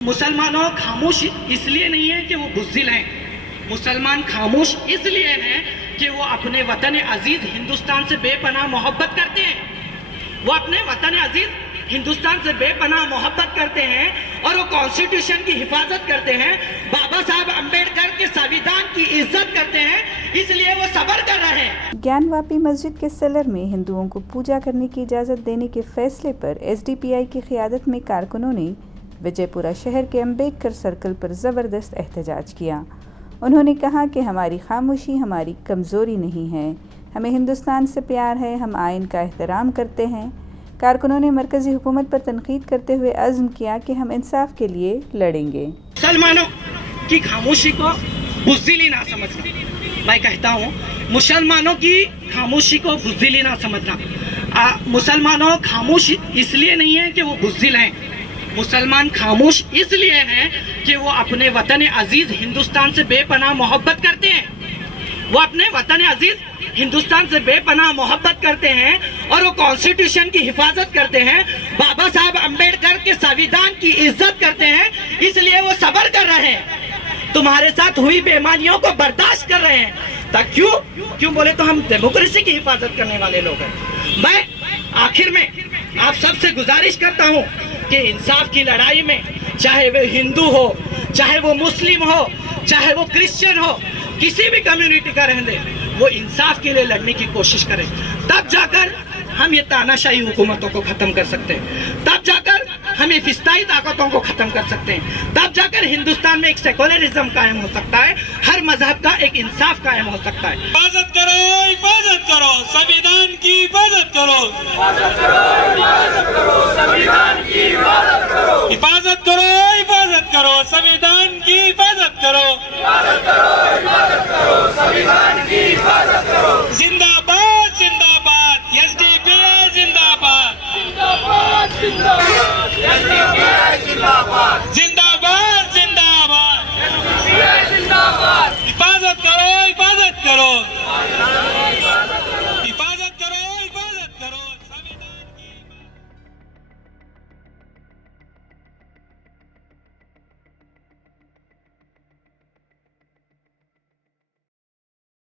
मुसलमानों खामोश इसलिए नहीं है कि वो बुज़दिल हैं। मुसलमान खामोश इसलिए हैं कि वो अपने वतन अजीज हिंदुस्तान से बेपनाह मोहब्बत करते हैं। वो अपने वतन अजीज हिंदुस्तान से बेपनाह मोहब्बत करते हैं और वो कॉन्स्टिट्यूशन की हिफाजत करते हैं, बाबा साहब अम्बेडकर के संविधान की इज्जत करते हैं, इसलिए वो सब्र कर रहे हैं। ज्ञानवापी मस्जिद के सेलर में हिंदुओं को पूजा करने की इजाज़त देने के फैसले पर एसडीपीआई की क़ियादत में कारकुनों ने विजयपुरा शहर के अम्बेडकर सर्कल पर ज़बरदस्त एहतजाज किया। उन्होंने कहा कि हमारी खामोशी हमारी कमज़ोरी नहीं है, हमें हिंदुस्तान से प्यार है, हम आइन का एहतराम करते हैं। कारकुनों ने मरकज़ी हुकूमत पर तनकीद करते हुए अज़्म किया कि हम इंसाफ के लिए लड़ेंगे। मुसलमानों की खामोशी को बुज़दिली ना समझना। मैं कहता हूँ मुसलमानों की खामोशी को बुज़दिली ना समझना। मुसलमानों खामोश इसलिए नहीं है कि वो बुज़दिल हैं। मुसलमान खामोश इसलिए हैं कि वो अपने वतन अजीज हिंदुस्तान से बेपनाह मोहब्बत करते हैं। वो अपने वतन अजीज हिंदुस्तान से बेपनाह मोहब्बत करते हैं और वो कॉन्स्टिट्यूशन की हिफाजत करते हैं, बाबा साहब अम्बेडकर के संविधान की इज्जत करते हैं, इसलिए वो सब्र कर रहे हैं। तुम्हारे साथ हुई बेईमानियों को बर्दाश्त कर रहे हैं। क्यों बोले तो हम डेमोक्रेसी की हिफाजत करने वाले लोग हैं। मैं आखिर में आप सबसे गुजारिश करता हूँ कि इंसाफ की लड़ाई में चाहे वो हिंदू हो, चाहे वो मुस्लिम हो, चाहे वो क्रिश्चियन हो, किसी भी कम्युनिटी का रहने, वो इंसाफ के लिए लड़ने की कोशिश करें। तब जाकर हम ये तानाशाही हुकूमतों को खत्म कर सकते हैं, तब जाकर हम ये फिस्ताई ताकतों को खत्म कर सकते हैं, तब जाकर हिंदुस्तान में एक सेकुलरिज्म कायम हो सकता है, हर मजहब का एक इंसाफ कायम हो सकता है। हिफाजत करो, संविधान की हिफाजत करो, संविधान की हिफाजत करो, हिफाजत करो, संविधान